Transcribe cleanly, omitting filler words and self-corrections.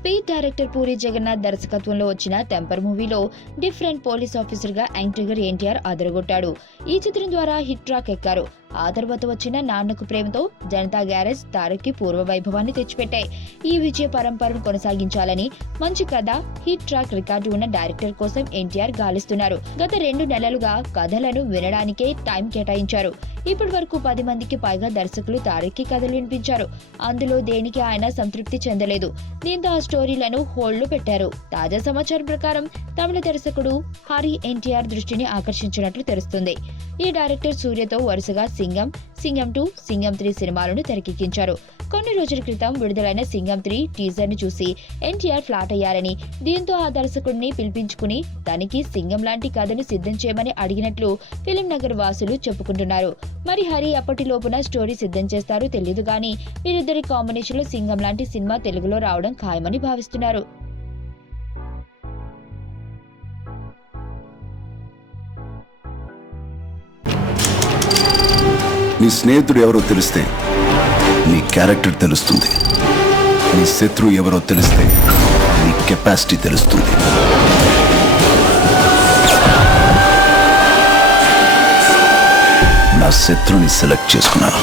Speed director puri Jagannadh దర్శకత్వంలో వచ్చిన temper మూవీలో డిఫరెంట్ పోలీస్ ఆఫీసర్ గా యంగ్ ట్రిగర్ ఎన్టీఆర్ అదరగొట్టాడు. ఈ చిత్రం ద్వారా హిట్ ట్రాక్ ఎక్కారు. ఆ తర్వాత వచ్చిన నాన్నకు ప్రేమతో, జనతా గ్యారేజ్ తారక్కి పూర్వ వైభవాన్ని తెచ్చిపెట్టాయి. ఈ విజయ పరంపరను కొనసాగించాలని మంచి కథ, హిట్ ట్రాక్ రికార్డు ఉన్న డైరెక్టర్ కోసం ఎన్టీఆర్ గాలిస్తున్నారు. గత 2 నెలలుగా కథలను వినడానికే టైం కేటాయించారు. ఇప్పటి వరకు 10 మందికి పైగా దర్శకులు తారక్కి కథలు వినిపించారు. అందులో దేనికి ఆయన సంతృప్తి చెందలేదు. దీంతో ఆ స్టోరీలను హోల్డ్ లో పెట్టారు. తాజా సమాచారం ప్రకారం తమిళ దర్శకుడు హరి ఎన్టీఆర్ దృష్టిని ఆకర్షించినట్లు తెలుస్తుంది. ఈ డైరెక్టర్ సూర్యతో వరుసగా సింగం, సింగం 2, సింగం 3 సినిమాలను తెరకెక్కించారు. కొన్ని రోజుల క్రితం విడుదలైన సింగం 3 టీజర్ ని చూసి ఎన్టీఆర్ ఫ్లాట్ అయ్యారని, దీంతో ఆ దర్శకుడిని పిలిపించుకుని తనకి సింగం లాంటి కథను సిద్ధం చేయమని అడిగినట్లు ఫిలిం నగర్ వాసులు చెప్పుకుంటున్నారు. మరి హరి అప్పటిలోపున స్టోరీ సిద్ధం చేస్తారో తెలియదు గానీ వీరిద్దరి కాంబినేషన్ లో సింగం లాంటి సినిమా తెలుగులో రావడం ఖాయమని భావిస్తున్నారు. నీ స్నేహితుడు ఎవరో తెలిస్తే నీ క్యారెక్టర్ తెలుస్తుంది. నీ శత్రువు ఎవరో తెలిస్తే నీ కెపాసిటీ తెలుస్తుంది. నా శత్రువుని సెలెక్ట్ చేసుకున్నాను.